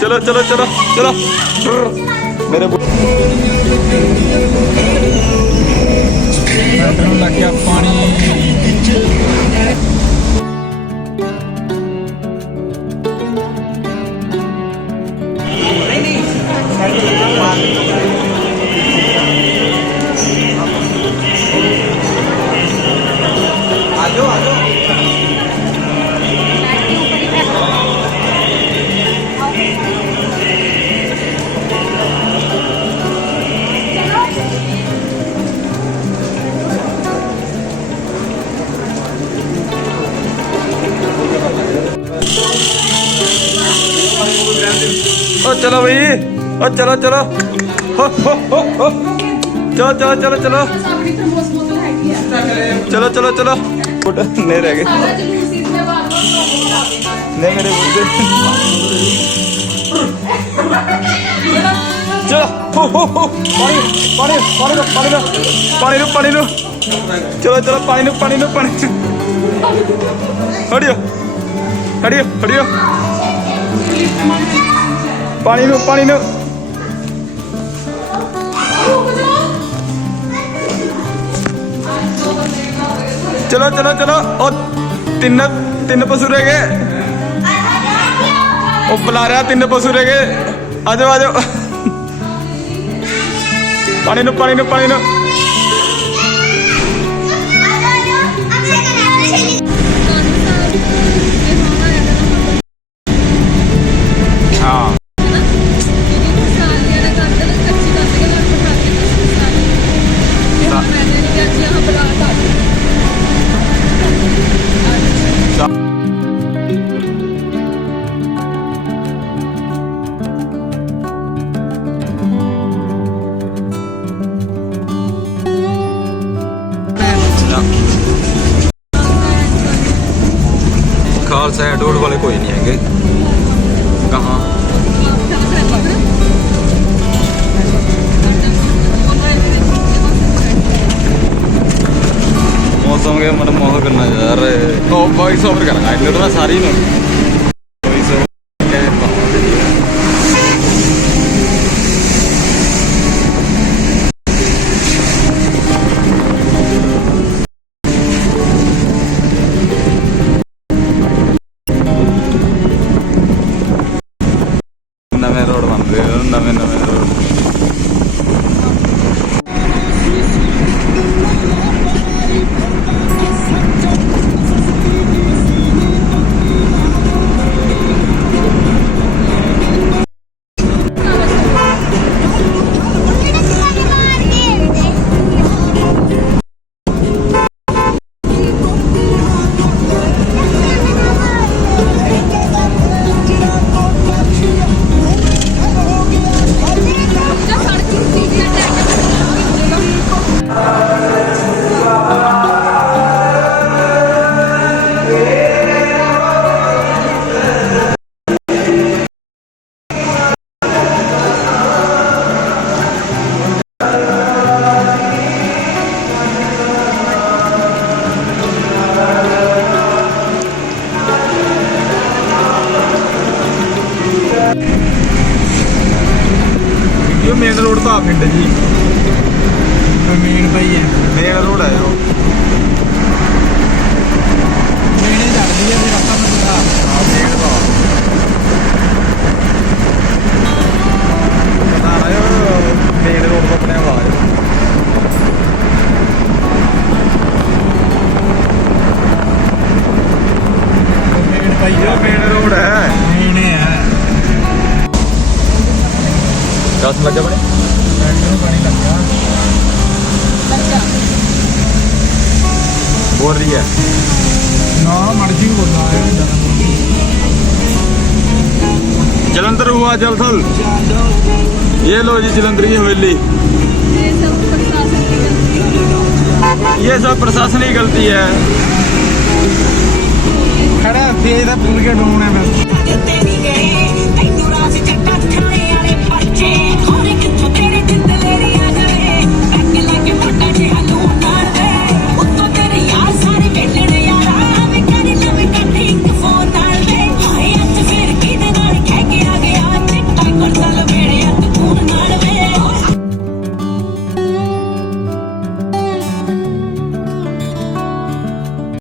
चलो चलो चलो चलो मेरे ओ, चलो भाई। ओ, चलो चलो। हो हो हो हो। चलो चलो चलो चलो। चलो चलो चलो। नहीं रह गए। नहीं मेरे बोलते चलो। पानी पानी चलो चलो, पानी पानी पानी पानी पानी चलो चलो चलो। और तीन तीन पशु रह गए। बुला रहा तीन पशु रह गए। आ जाओ आ जाओ। ਪਾਣੀ ਨੂੰ ਪਾਣੀ Khalsa Edward ਵਾਲੇ ਕੋਈ ਨਹੀਂ ਹੈਗੇ ਕਹਾਂ मौसम के मन मोह करना यार तो भाई सफर करूंगा इतने तो मैं सारी नहीं ਮੇਨ ਰੋਡ ਤਾਂ ਆ ਪਿੰਡ ਜੀ। ਮੇਨ ਪਈ ਹੈ ਮੇਨ ਰੋਡ ਹੈ ਉਹ ਲੱਗੇ ਬਣੇ ਮੈਨੂੰ ਪਾਣੀ ਲੱਗਿਆ ਬੋਲ ਰਹੀ ਹੈ ਨਾ ਮਰਜੀ ਬੋਲਦਾ ਹੈ जलंधर हुआ जलथल ये लो जी जलंधर की हवेली ये सब प्रशासन की गलती है ਖੜਾ ਫੇਰ ਦਾ ਪੁੱਲ ਕੇ ਡੋਣ ਹੈ ਬਸ